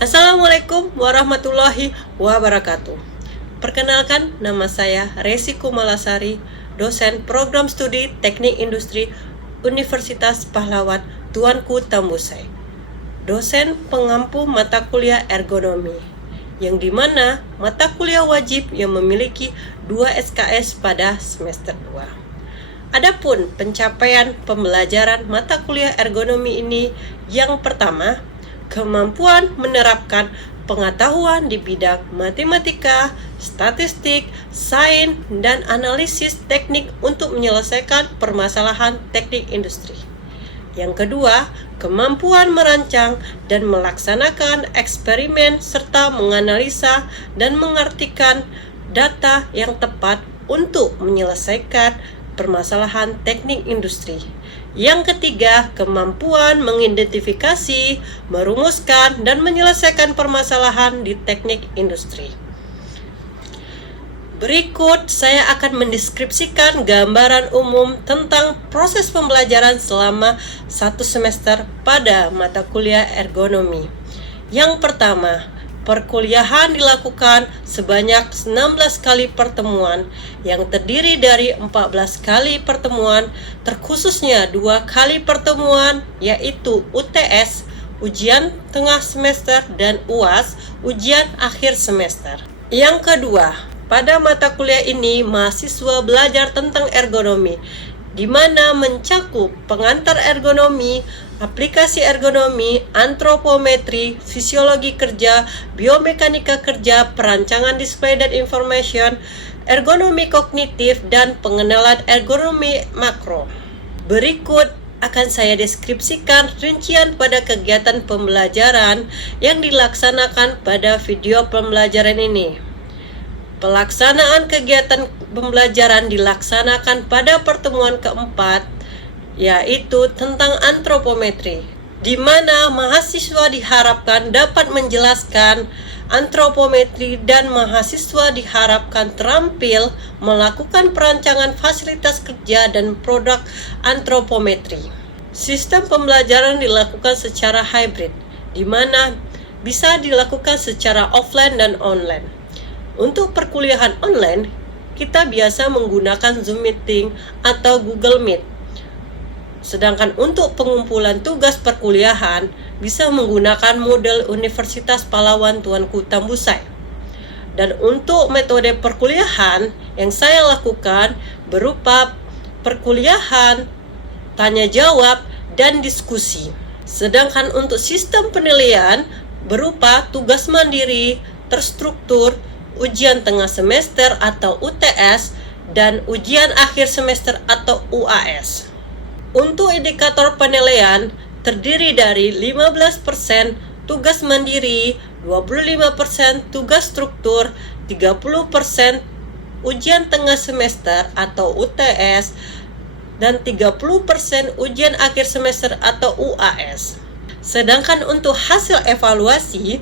Assalamualaikum warahmatullahi wabarakatuh. Perkenalkan, nama saya Resi Kumalasari, dosen program studi Teknik Industri Universitas Pahlawan Tuanku Tambusai, dosen pengampu mata kuliah ergonomi, yang dimana mata kuliah wajib yang memiliki 2 SKS pada semester 2. Adapun pencapaian pembelajaran mata kuliah ergonomi ini, yang pertama, kemampuan menerapkan pengetahuan di bidang matematika, statistik, sains, dan analisis teknik untuk menyelesaikan permasalahan teknik industri. Yang kedua, kemampuan merancang dan melaksanakan eksperimen serta menganalisa dan mengartikan data yang tepat untuk menyelesaikan permasalahan teknik industri. Yang ketiga, kemampuan mengidentifikasi, merumuskan, dan menyelesaikan permasalahan di teknik industri. Berikut saya akan mendeskripsikan gambaran umum tentang proses pembelajaran selama 1 semester pada mata kuliah ergonomi. Yang pertama, perkuliahan dilakukan sebanyak 16 kali pertemuan yang terdiri dari 14 kali pertemuan, terkhususnya 2 kali pertemuan yaitu UTS, ujian tengah semester, dan UAS, ujian akhir semester. Yang kedua, pada mata kuliah ini mahasiswa belajar tentang ergonomi, di mana mencakup pengantar ergonomi, aplikasi ergonomi, antropometri, fisiologi kerja, biomekanika kerja, perancangan display dan information, ergonomi kognitif, dan pengenalan ergonomi makro. Berikut akan saya deskripsikan rincian pada kegiatan pembelajaran yang dilaksanakan pada video pembelajaran ini. Pelaksanaan kegiatan pembelajaran dilaksanakan pada pertemuan keempat, yaitu tentang antropometri, di mana mahasiswa diharapkan dapat menjelaskan antropometri dan mahasiswa diharapkan terampil melakukan perancangan fasilitas kerja dan produk antropometri. Sistem pembelajaran dilakukan secara hybrid, di mana bisa dilakukan secara offline dan online. Untuk perkuliahan online, kita biasa menggunakan Zoom Meeting atau Google Meet. Sedangkan untuk pengumpulan tugas perkuliahan bisa menggunakan model Universitas Pahlawan Tuanku Tambusai. Dan untuk metode perkuliahan yang saya lakukan berupa perkuliahan, tanya jawab, dan diskusi. Sedangkan untuk sistem penilaian berupa tugas mandiri, terstruktur, ujian tengah semester atau UTS, dan ujian akhir semester atau UAS. Untuk indikator penilaian terdiri dari 15% tugas mandiri, 25% tugas struktur, 30% ujian tengah semester atau UTS, dan 30% ujian akhir semester atau UAS. Sedangkan untuk hasil evaluasi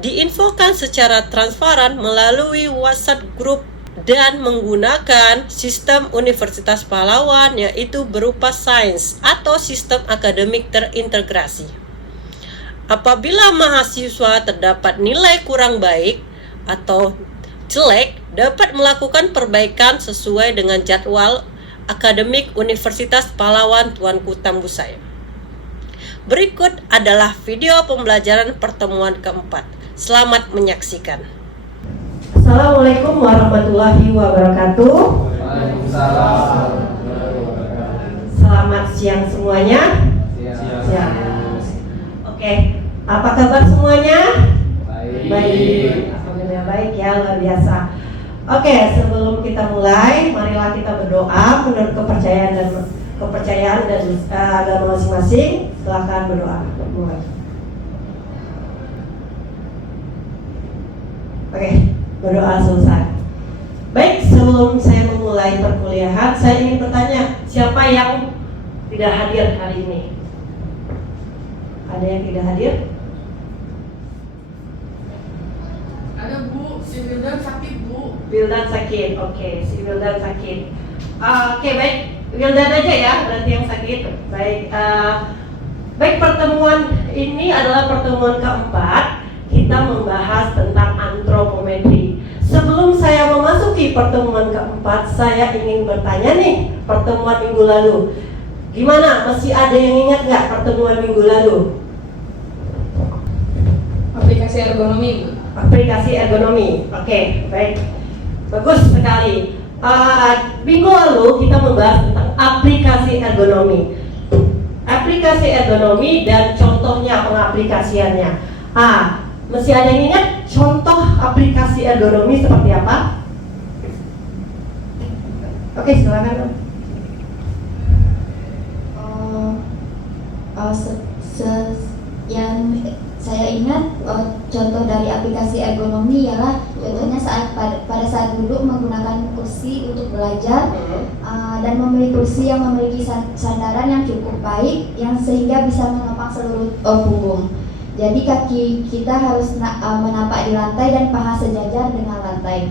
diinfokan secara transparan melalui WhatsApp group dan menggunakan sistem Universitas Pahlawan, yaitu berupa sains atau sistem akademik terintegrasi. Apabila mahasiswa terdapat nilai kurang baik atau jelek, dapat melakukan perbaikan sesuai dengan jadwal akademik Universitas Pahlawan Tuanku Tambusai. Berikut adalah video pembelajaran pertemuan keempat. Selamat menyaksikan. Assalamualaikum warahmatullahi wabarakatuh. Waalaikumsalam. Selamat siang semuanya. Siang. Oke, apa kabar semuanya? Baik. Alhamdulillah baik ya, luar biasa. Oke, sebelum kita mulai, marilah kita berdoa menurut kepercayaan dan agama masing-masing. Silakan berdoa. Mulai. Oke, berdoa selesai. Baik, sebelum saya memulai perkuliahan, saya ingin bertanya, siapa yang tidak hadir hari ini? Ada yang tidak hadir? Ada Bu, si Wildan sakit Bu. Wildan sakit, oke, si Wildan sakit. Oke, baik, Wildan aja ya, berarti yang sakit. Baik, pertemuan ini adalah pertemuan keempat. kita membahas tentang antropometri. Sebelum saya memasuki pertemuan keempat, saya ingin bertanya nih, pertemuan minggu lalu gimana? Masih ada yang ingat nggak pertemuan minggu lalu? Aplikasi ergonomi, Bu. Aplikasi ergonomi. Oke, baik. Bagus sekali. Minggu lalu kita membahas tentang aplikasi ergonomi. Aplikasi ergonomi dan contohnya pengaplikasiannya. Masih ada yang ingat contoh aplikasi ergonomi seperti apa? Oke, silakan. Yang saya ingat contoh dari aplikasi ergonomi ialah contohnya pada saat duduk menggunakan kursi untuk belajar dan memilih kursi yang memiliki sandaran yang cukup baik yang sehingga bisa menopang seluruh punggung. Jadi kaki kita harus menapak di lantai dan paha sejajar dengan lantai.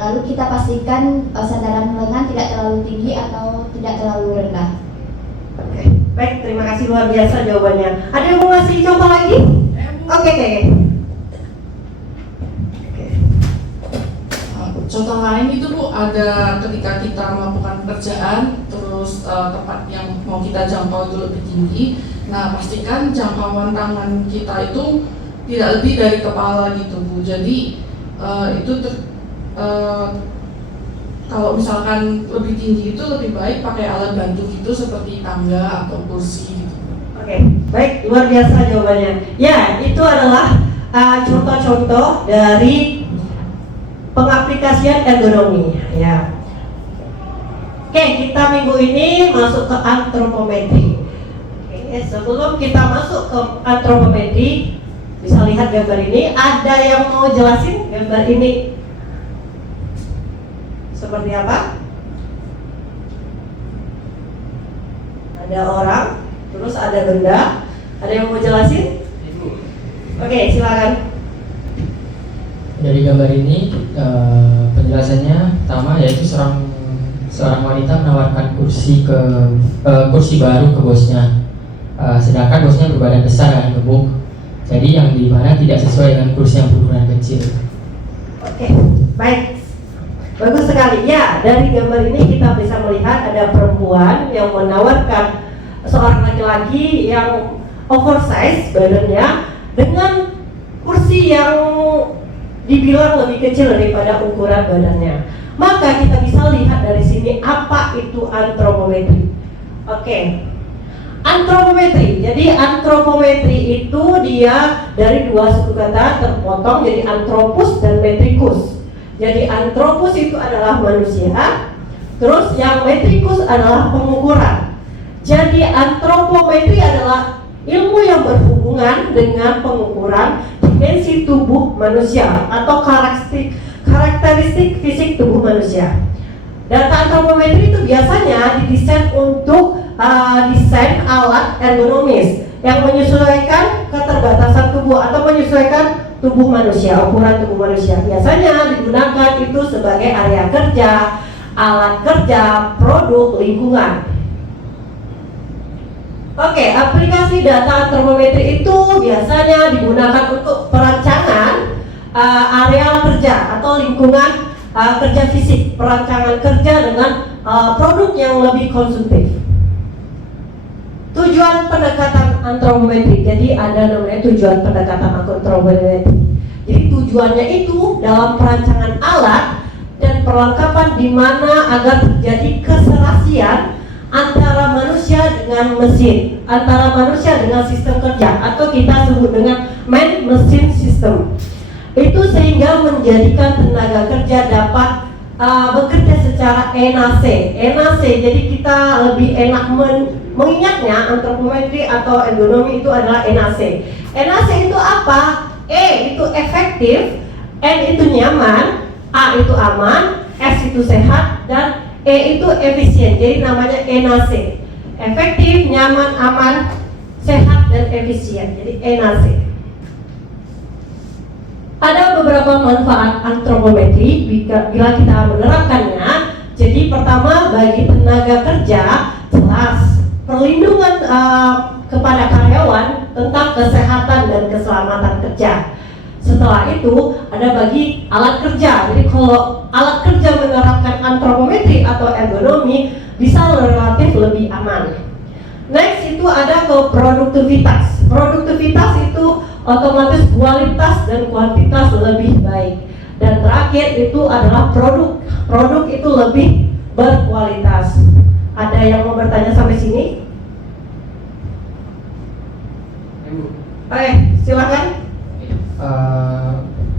Lalu kita pastikan sandaran lengan tidak terlalu tinggi atau tidak terlalu rendah. Oke, baik, terima kasih, luar biasa jawabannya. Ada yang mau ngasih contoh lagi? Oke. Contoh lain itu, Bu, ada ketika kita melakukan pekerjaan, terus tempat yang mau kita jangkau itu lebih tinggi. Nah, pastikan jangkauan tangan kita itu tidak lebih dari kepala gitu, Bu. Jadi kalau misalkan lebih tinggi itu lebih baik pakai alat bantu gitu seperti tangga atau kursi gitu. Oke, baik, luar biasa jawabannya. Ya, itu adalah contoh-contoh dari pengaplikasian ergonomi. Ya. Oke, kita minggu ini masuk ke antropometri. Sebelum kita masuk ke antropometri, bisa lihat gambar ini. Ada yang mau jelasin gambar ini seperti apa? Ada orang, terus ada benda. Ada yang mau jelasin? Oke, silakan. Dari gambar ini penjelasannya pertama yaitu seorang wanita menawarkan kursi baru ke bosnya. Sedangkan bosnya berbadan besar dan gemuk, jadi yang di mana tidak sesuai dengan kursi yang berukuran kecil. Oke, baik, bagus sekali. Ya, dari gambar ini kita bisa melihat ada perempuan yang menawarkan seorang laki-laki yang oversize badannya dengan kursi yang dibilang lebih kecil daripada ukuran badannya. Maka kita bisa lihat dari sini apa itu antropometri. Oke. Antropometri. Jadi antropometri itu dia dari dua suku kata terpotong jadi antropus dan metrikus. Jadi antropus itu adalah manusia, terus yang metrikus adalah pengukuran. Jadi antropometri adalah ilmu yang berhubungan dengan pengukuran dimensi tubuh manusia atau karakteristik fisik tubuh manusia. Data antropometri itu biasanya didesain untuk desain alat ergonomis yang menyesuaikan keterbatasan tubuh atau menyesuaikan tubuh manusia, ukuran tubuh manusia. Biasanya digunakan itu sebagai area kerja, alat kerja, produk, lingkungan. Oke, aplikasi data antropometri itu biasanya digunakan untuk perancangan area kerja atau lingkungan kerja fisik, perancangan kerja dengan produk yang lebih konsumtif. Tujuan pendekatan antropometri, jadi ada namanya tujuan pendekatan antropometri. Jadi tujuannya itu dalam perancangan alat dan perlengkapan di mana agar terjadi keserasian antara manusia dengan mesin, antara manusia dengan sistem kerja atau kita sebut dengan man-machine system. Itu sehingga menjadikan tenaga kerja dapat bekerja secara enase. Jadi kita lebih enak mengingatnya antropometri atau ergonomi itu adalah enase. Enase itu apa? E itu efektif, N itu nyaman, A itu aman, S itu sehat, dan E itu efisien. Jadi namanya enase. Efektif, nyaman, aman, sehat, dan efisien. Jadi enase. Ada beberapa manfaat antropometri bila kita menerapkannya. Jadi pertama, bagi tenaga kerja jelas perlindungan kepada karyawan tentang kesehatan dan keselamatan kerja. Setelah itu ada bagi alat kerja. Jadi kalau alat kerja menerapkan antropometri atau ergonomi bisa relatif lebih aman. Next itu ada ke produktivitas. Produktivitas itu otomatis kualitas dan kuantitas lebih baik. Dan terakhir itu adalah produk. Produk itu lebih berkualitas. Ada yang mau bertanya sampai sini? Oke, silakan.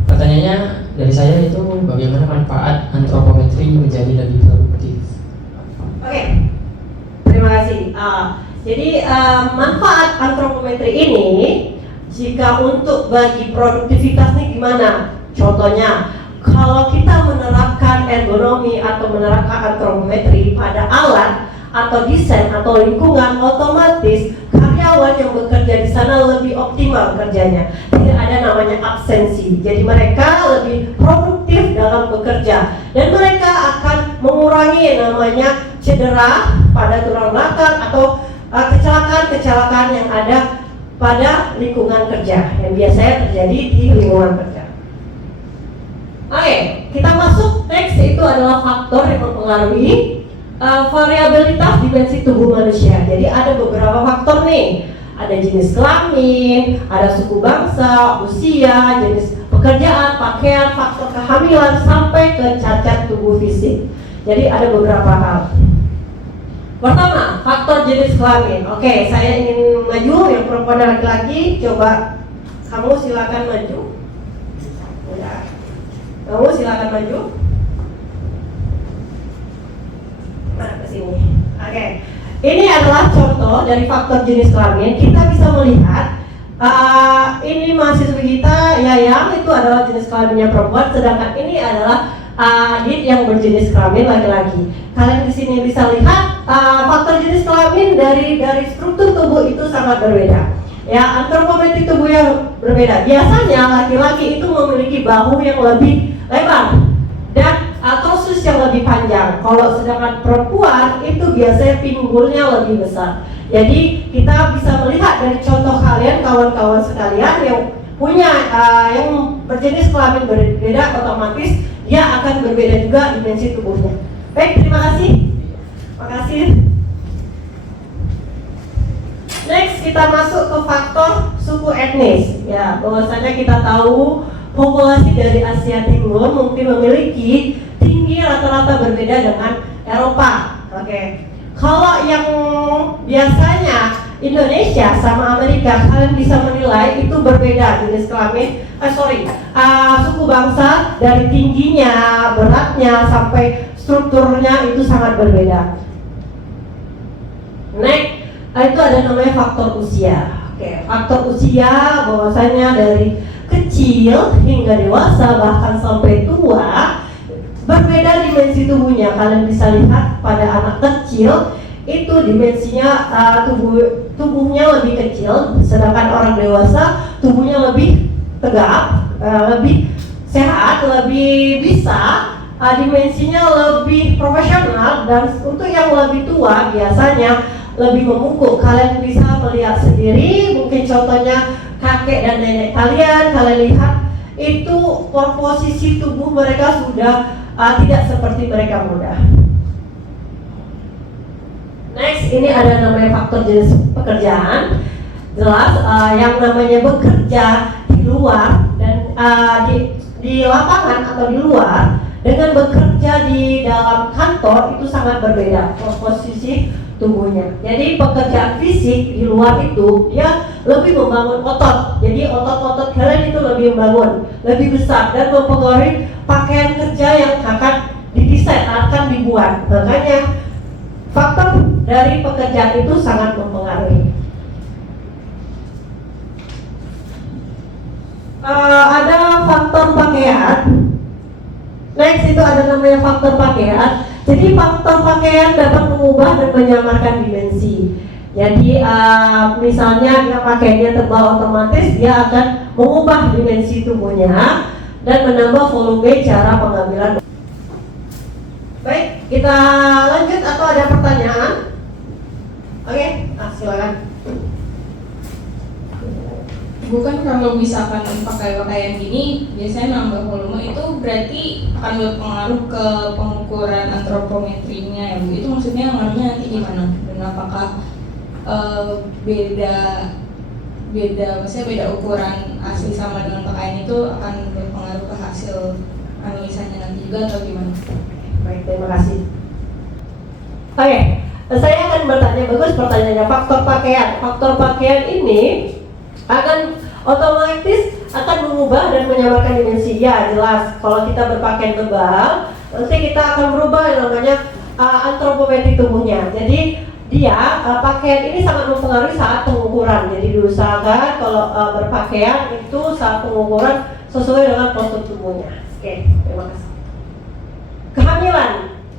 Pertanyaannya dari saya itu bagaimana manfaat antropometri menjadi lebih produktif? Oke, terima kasih. Jadi manfaat antropometri ini jika untuk bagi produktivitas nih gimana? Contohnya, kalau kita menerapkan ergonomi atau menerapkan antropometri pada alat atau desain atau lingkungan, otomatis karyawan yang bekerja di sana lebih optimal kerjanya. Tidak ada namanya absensi. Jadi mereka lebih produktif dalam bekerja dan mereka akan mengurangi namanya cedera pada tulang belakang atau kecelakaan-kecelakaan yang ada pada lingkungan kerja yang biasanya terjadi di lingkungan kerja. Oke, kita masuk next itu adalah faktor yang mempengaruhi variabilitas dimensi tubuh manusia. Jadi ada beberapa faktor nih. Ada jenis kelamin, ada suku bangsa, usia, jenis pekerjaan, pakaian, faktor kehamilan sampai ke cacat tubuh fisik. Jadi ada beberapa hal. Pertama, faktor jenis kelamin. Oke, saya ingin maju yang perempuan dan laki-laki. Coba kamu silakan maju. Ya. Kamu silakan maju. Nah, ke sini. Oke. Ini adalah contoh dari faktor jenis kelamin. Kita bisa melihat ini mahasiswa kita Yayang itu adalah jenis kelaminnya perempuan, sedangkan ini adalah Adit yang berjenis kelamin laki-laki. Kalian di sini bisa lihat faktor jenis kelamin dari struktur tubuh itu sangat berbeda. Ya, antropometri tubuh yang berbeda. Biasanya laki-laki itu memiliki bahu yang lebih lebar dan torsus yang lebih panjang. Kalau sedangkan perempuan itu biasanya pinggulnya lebih besar. Jadi kita bisa melihat dari contoh kalian, kawan-kawan sekalian yang punya yang berjenis kelamin berbeda, otomatis dia akan berbeda juga dimensi tubuhnya. Baik, terima kasih. Makasih. Next kita masuk ke faktor suku etnis. Ya, bahwasanya kita tahu populasi dari Asia Timur mungkin memiliki tinggi rata-rata berbeda dengan Eropa. Oke. Kalau yang biasanya Indonesia sama Amerika, kalian bisa menilai itu berbeda jenis kelamin. Suku bangsa dari tingginya, beratnya sampai strukturnya itu sangat berbeda. Next, itu ada namanya faktor usia. Oke, faktor usia bahwasanya dari kecil hingga dewasa bahkan sampai tua berbeda dimensi tubuhnya. Kalian bisa lihat pada anak kecil itu dimensinya tubuhnya lebih kecil, sedangkan orang dewasa tubuhnya lebih tegap, lebih sehat, lebih bisa, dimensinya lebih profesional. Dan untuk yang lebih tua biasanya lebih memungkuk. Kalian bisa melihat sendiri, mungkin contohnya kakek dan nenek kalian lihat itu komposisi tubuh mereka sudah tidak seperti mereka muda. Next, ini ada namanya faktor jenis pekerjaan. Jelas yang namanya bekerja di luar dan di lapangan atau di luar dengan bekerja di dalam kantor itu sangat berbeda komposisi tubuhnya. Jadi pekerjaan fisik di luar itu dia lebih membangun otot. Jadi otot-otot kalian itu lebih membangun, lebih besar dan mempengaruhi pakaian kerja yang akan didesain, akan dibuat. Makanya faktor dari pekerjaan itu sangat mempengaruhi. Ada faktor pakaian. Next itu ada namanya faktor pakaian. Jadi faktor pakaian dapat mengubah dan menyamarkan dimensi. Jadi misalnya dia pakaiannya tebal, otomatis dia akan mengubah dimensi tubuhnya dan menambah volume cara pengambilan. Baik, kita lanjut atau ada pertanyaan? Oke, silakan. Bukan kalau misalkan pakai pakaian gini biasanya nambah volume itu berarti akan berpengaruh ke pengukuran antropometrinya ya Bu. Itu maksudnya ngaruhnya nanti gimana? Dan apakah maksudnya beda ukuran asli sama dengan pakaian itu akan berpengaruh ke hasil analisanya nanti juga atau gimana? Baik, terima kasih. Oke, saya akan bertanya, bagus pertanyaannya. Faktor pakaian ini akan otomatis akan mengubah dan menyamarkan dimensi. Ya, jelas. Kalau kita berpakaian tebal, nanti kita akan berubah yang namanya antropometri tubuhnya. Jadi pakaian ini sangat mempengaruhi saat pengukuran. Jadi diusahakan kalau berpakaian itu saat pengukuran sesuai dengan postur tubuhnya. Oke, terima kasih. Kehamilan.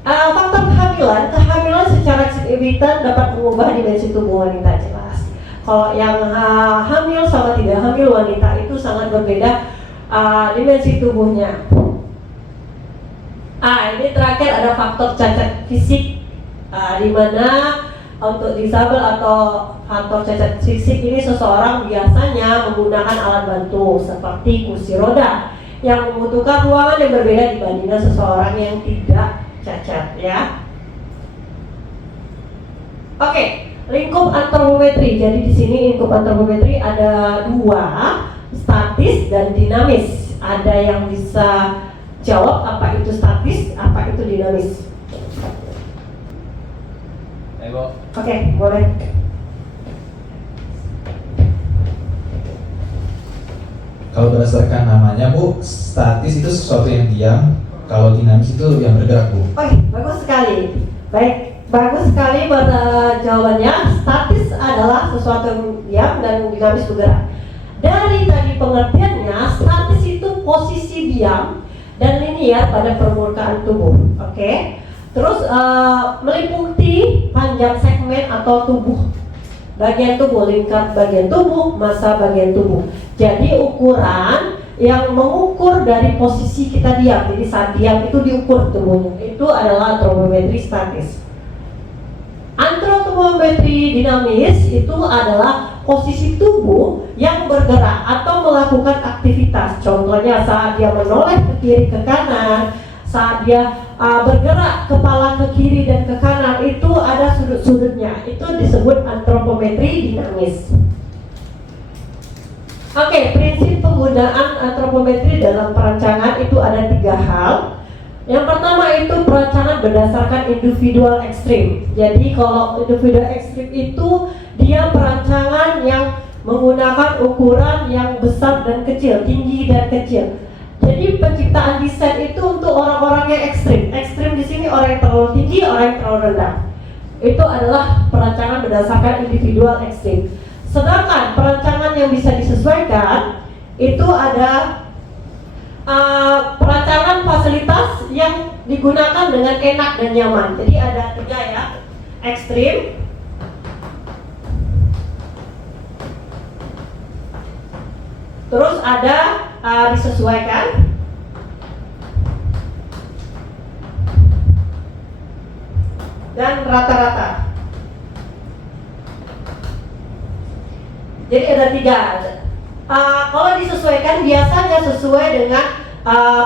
Faktor kehamilan secara signifikan dapat mengubah dimensi tubuh wanita, jelas. Kalau yang hamil sama tidak hamil wanita itu sangat berbeda dimensi tubuhnya. Ini terakhir ada faktor cacat fisik, di mana untuk disabel atau faktor cacat fisik ini seseorang biasanya menggunakan alat bantu seperti kursi roda yang membutuhkan ruangan yang berbeda dibandingkan seseorang yang tidak cacat, ya. Oke, lingkup antropometri. Jadi di sini lingkup antropometri ada dua, statis dan dinamis. Ada yang bisa jawab apa itu statis, apa itu dinamis? Oke, boleh. Kalau berdasarkan namanya Bu, statis itu sesuatu yang diam, kalau dinamis itu yang bergerak Bu. Oke, bagus sekali. Baik, bagus sekali buat jawabannya. Statis adalah sesuatu yang diam dan dinamis bergerak. Dari tadi pengertiannya, statis itu posisi diam dan linear pada permukaan tubuh. Oke. Terus meliputi panjang segmen atau tubuh, bagian tubuh, lingkar bagian tubuh, massa bagian tubuh. Jadi ukuran yang mengukur dari posisi kita diam. Jadi saat diam itu diukur tubuhnya. Itu adalah antropometri statis. Antropometri dinamis itu adalah posisi tubuh yang bergerak atau melakukan aktivitas. Contohnya saat dia menoleh ke kiri ke kanan, saat dia bergerak kepala ke kiri dan ke kanan, itu ada sudut-sudutnya. Itu disebut antropometri dinamis. Oke, prinsip penggunaan antropometri dalam perancangan itu ada 3 hal. Yang pertama itu perancangan berdasarkan individual ekstrim. Jadi kalau individual ekstrim itu dia perancangan yang menggunakan ukuran yang besar dan kecil, tinggi dan kecil. Jadi penciptaan desain itu untuk orang-orang yang ekstrim. Ekstrim di sini orang yang terlalu tinggi, orang yang terlalu rendah. Itu adalah perancangan berdasarkan individual ekstrim. Sedangkan perancangan yang bisa disesuaikan itu ada perancangan fasilitas yang digunakan dengan enak dan nyaman. Jadi ada 3 ya, ekstrim, terus ada disesuaikan, dan rata-rata. Jadi ada 3. Kalau disesuaikan biasanya sesuai dengan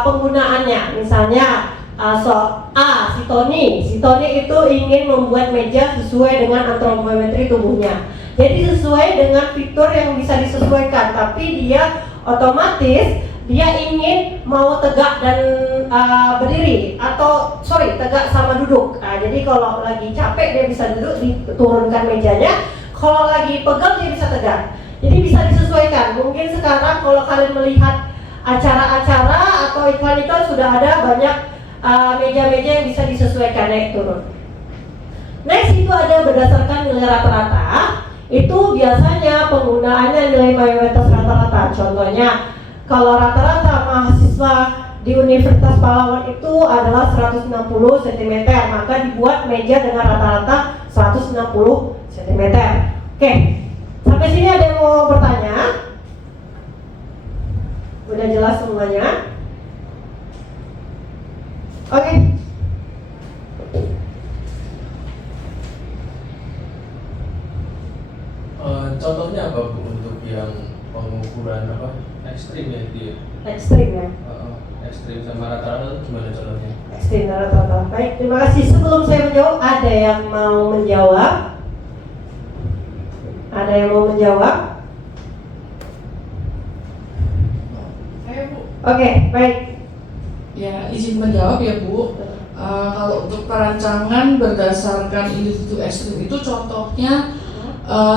penggunaannya. Misalnya si Tony itu ingin membuat meja sesuai dengan antropometri tubuhnya. Jadi sesuai dengan fitur yang bisa disesuaikan, tapi dia otomatis dia ingin mau tegak dan berdiri atau tegak sama duduk. Jadi kalau lagi capek dia bisa duduk, diturunkan mejanya. Kalau lagi pegal dia bisa tegak. Jadi bisa disesuaikan. Mungkin sekarang kalau kalian melihat acara-acara atau iklan-iklan sudah ada banyak meja-meja yang bisa disesuaikan naik turun. Next itu ada berdasarkan nilai rata-rata. Itu biasanya penggunaannya nilai mayoritas rata-rata. Contohnya kalau rata-rata mahasiswa di Universitas Pahlawan itu adalah 160 cm, maka dibuat meja dengan rata-rata 160 cm. Oke, sampai sini ada yang mau bertanya? Udah jelas semuanya? Oke. Contohnya apa Bu untuk yang pengukuran apa ekstrim ya dia. Ekstrim ya. Ekstrim sama rata-rata itu gimana contohnya? Ekstrim dan rata-rata. Baik, terima kasih. Sebelum saya menjawab, ada yang mau menjawab? Ada yang mau menjawab? Saya Bu. Oke, baik. Ya, izin menjawab ya Bu. Kalau untuk perancangan berdasarkan individu ekstrim itu contohnya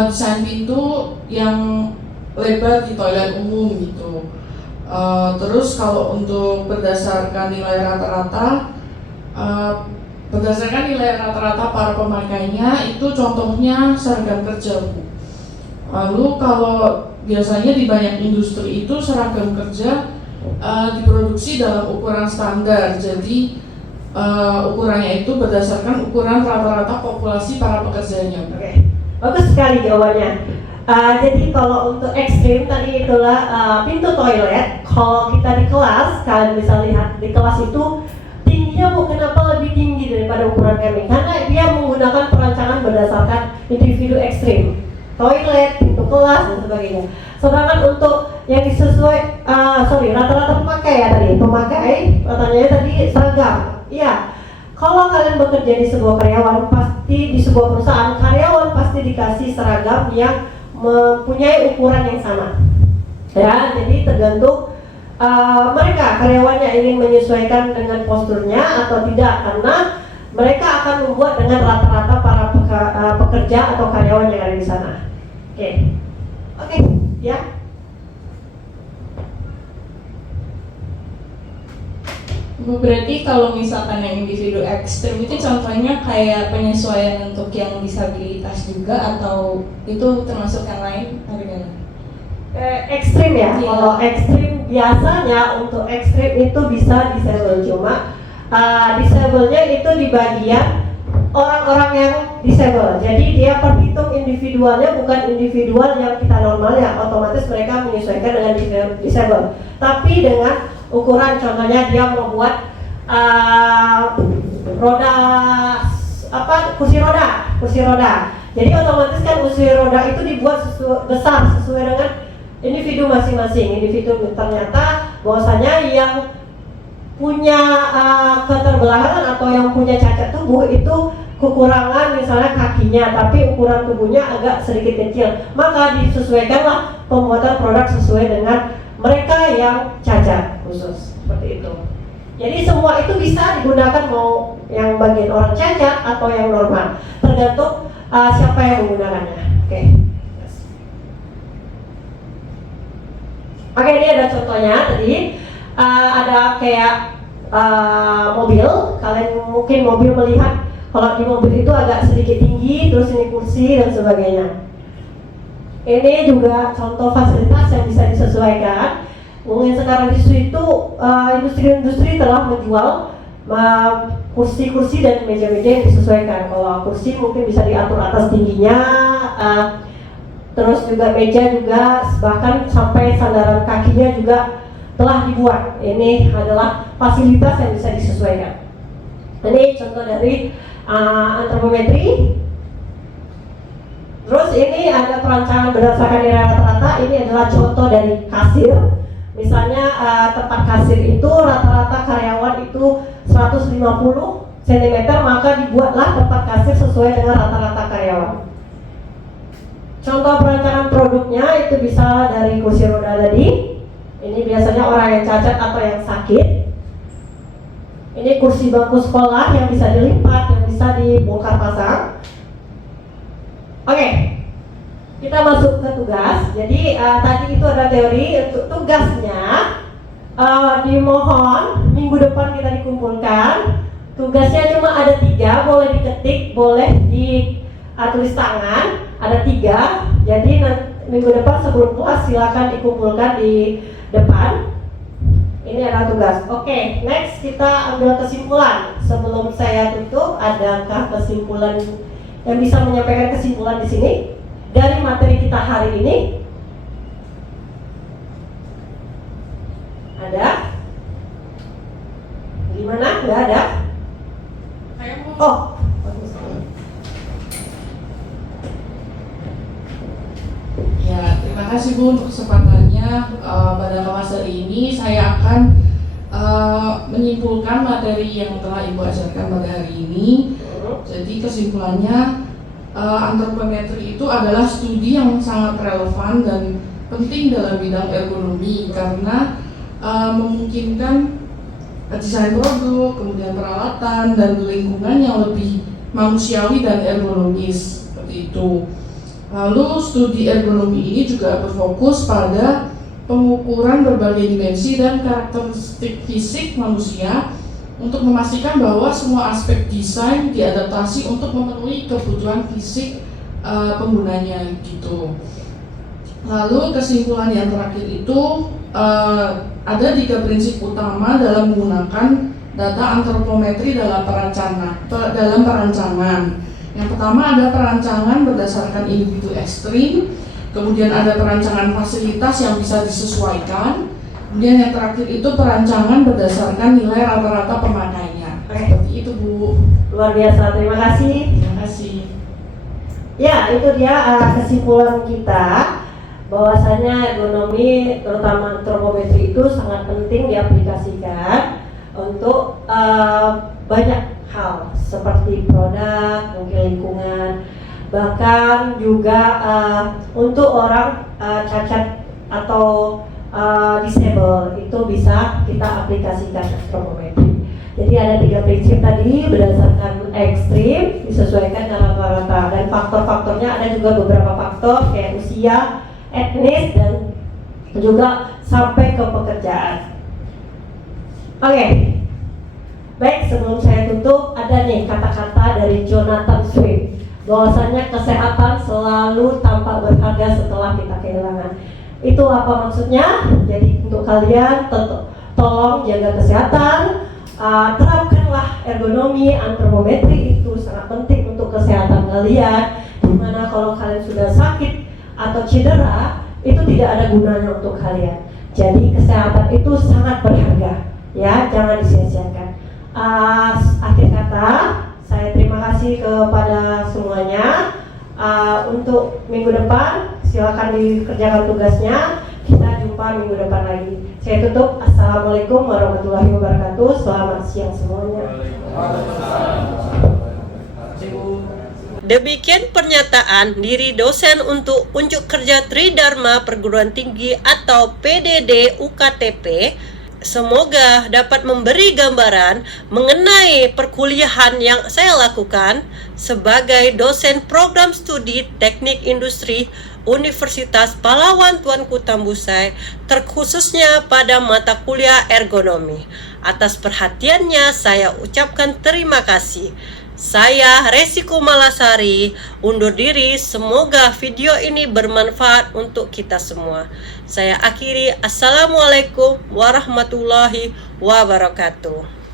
desain pintu yang lebar di toilet umum gitu. Terus kalau untuk berdasarkan nilai rata-rata, berdasarkan nilai rata-rata para pemakainya itu contohnya seragam kerja Bu. Lalu kalau biasanya di banyak industri itu seragam kerja diproduksi dalam ukuran standar, jadi ukurannya itu berdasarkan ukuran rata-rata populasi para pekerjanya. Oke, bagus sekali jawabannya. Jadi kalau untuk ekstrim tadi itulah pintu toilet. Kalau kita di kelas, kalian bisa lihat di kelas itu tingginya Bu, kenapa lebih tinggi daripada ukuran kami? Karena dia menggunakan perancangan berdasarkan individu ekstrim. Toilet, pintu kelas dan sebagainya. Sedangkan untuk yang disesuai, rata-rata pemakai ya tadi, pemakai pertanyaannya tadi seragam. Iya, kalau kalian bekerja di sebuah karyawan, pasti di sebuah perusahaan, karyawan pasti dikasih seragam yang mempunyai ukuran yang sama. Ya, jadi tergantung mereka karyawannya ingin menyesuaikan dengan posturnya atau tidak, karena mereka akan membuat dengan rata-rata para pekerja atau karyawan yang ada di sana. Oke, ya. Berarti kalau misalkan yang individu ekstrim itu contohnya kayak penyesuaian untuk yang disabilitas juga, atau itu termasuk yang lain? Ekstrim ya. Iya. Kalau ekstrim biasanya untuk ekstrim itu bisa disable, cuma disable-nya itu di bagian orang-orang yang disable. Jadi dia perhitung individualnya, bukan individual yang kita normal ya. Otomatis mereka menyesuaikan dengan disable. Tapi dengan ukuran, contohnya dia membuat kursi roda. Jadi otomatis kan kursi roda itu dibuat besar sesuai dengan individu masing-masing. Individu ternyata bahwasanya yang punya keterbelakangan atau yang punya cacat tubuh itu kekurangan misalnya kakinya, tapi ukuran tubuhnya agak sedikit kecil, maka disesuaikanlah pembuatan produk sesuai dengan mereka yang cacat khusus, seperti itu. Jadi semua itu bisa digunakan, mau yang bagian orang cacat atau yang normal, tergantung siapa yang menggunakannya. Oke, ini ada contohnya tadi. Ada kayak mobil. Kalian mungkin mobil melihat kalau di mobil itu agak sedikit tinggi, terus ini kursi dan sebagainya. Ini juga contoh fasilitas yang bisa disesuaikan. Mungkin sekarang itu industri-industri telah menjual kursi-kursi dan meja-meja yang disesuaikan. Kalau kursi mungkin bisa diatur atas tingginya, terus juga meja juga, bahkan sampai sandaran kakinya juga telah dibuat. Ini adalah fasilitas yang bisa disesuaikan. Ini contoh dari antropometri. Terus ini ada perancangan berdasarkan nilai rata-rata. Ini adalah contoh dari kasir. Misalnya tempat kasir itu rata-rata karyawan itu 150 cm, maka dibuatlah tempat kasir sesuai dengan rata-rata karyawan. Contoh perancangan produknya itu bisa dari kursi roda tadi. Ini biasanya orang yang cacat atau yang sakit. Ini kursi bangku sekolah yang bisa dilipat, yang bisa dibongkar pasang. Oke, kita masuk ke tugas. Jadi tadi itu ada teori. Untuk tugasnya dimohon minggu depan kita dikumpulkan. Tugasnya cuma ada 3, boleh diketik, boleh ditulis tangan. Ada 3. Jadi minggu depan sebelum kelas silakan dikumpulkan di depan. Ini adalah tugas. Oke, next kita ambil kesimpulan. Sebelum saya tutup, adakah kesimpulan yang bisa menyampaikan kesimpulan di sini dari materi kita hari ini? Ada? Gimana? Nggak ada? Oh, bagus. Ya, terima kasih kasih Bu untuk kesempatannya. Pada kelas hari ini saya akan menyimpulkan materi yang telah Ibu ajarkan pada hari ini. Jadi kesimpulannya, antropometri itu adalah studi yang sangat relevan dan penting dalam bidang ergonomi karena memungkinkan desain produk, kemudian peralatan dan lingkungan yang lebih manusiawi dan ergonomis seperti itu. Lalu studi ergonomi ini juga berfokus pada pengukuran berbagai dimensi dan karakteristik fisik manusia untuk memastikan bahwa semua aspek desain diadaptasi untuk memenuhi kebutuhan fisik penggunanya gitu. Lalu kesimpulan yang terakhir itu ada 3 prinsip utama dalam menggunakan data antropometri dalam perancangan. Yang pertama ada perancangan berdasarkan individu ekstrim, kemudian ada perancangan fasilitas yang bisa disesuaikan, kemudian yang terakhir itu perancangan berdasarkan nilai rata-rata pemakainya. Seperti itu Bu. Luar biasa, terima kasih. Terima kasih. Ya, itu dia kesimpulan kita bahwasanya ergonomi terutama antropometri itu sangat penting diaplikasikan untuk banyak hal seperti produk, mungkin lingkungan, bahkan juga untuk orang cacat atau disable itu bisa kita aplikasikan antropometri. Jadi ada 3 prinsip tadi berdasarkan ekstrim disesuaikan dengan rata-rata dan faktor-faktornya ada juga beberapa faktor kayak usia, etnis dan juga sampai ke pekerjaan. Oke. Baik, sebelum saya tutup ada nih kata-kata dari Jonathan Swift bahwasanya kesehatan selalu tampak berharga setelah kita kehilangan. Itu apa maksudnya? Jadi untuk kalian tolong jaga kesehatan, terapkanlah ergonomi, antropometri itu sangat penting untuk kesehatan kalian. Dimana kalau kalian sudah sakit atau cedera itu tidak ada gunanya untuk kalian. Jadi kesehatan itu sangat berharga, ya jangan disia-siakan. Akhir kata, saya terima kasih kepada semuanya. Untuk minggu depan, silakan dikerjakan tugasnya. Kita jumpa minggu depan lagi. Saya tutup. Assalamualaikum warahmatullahi wabarakatuh. Selamat siang semuanya. Demikian pernyataan diri dosen untuk unjuk kerja Tridharma Perguruan Tinggi atau PDD UKTP. Semoga dapat memberi gambaran mengenai perkuliahan yang saya lakukan sebagai dosen program studi Teknik Industri Universitas Pahlawan Tuanku Tambusai, terkhususnya pada mata kuliah ergonomi. Atas perhatiannya saya ucapkan terima kasih. Saya Resi Kumalasari undur diri. Semoga video ini bermanfaat untuk kita semua. Saya akhiri. Assalamualaikum warahmatullahi wabarakatuh.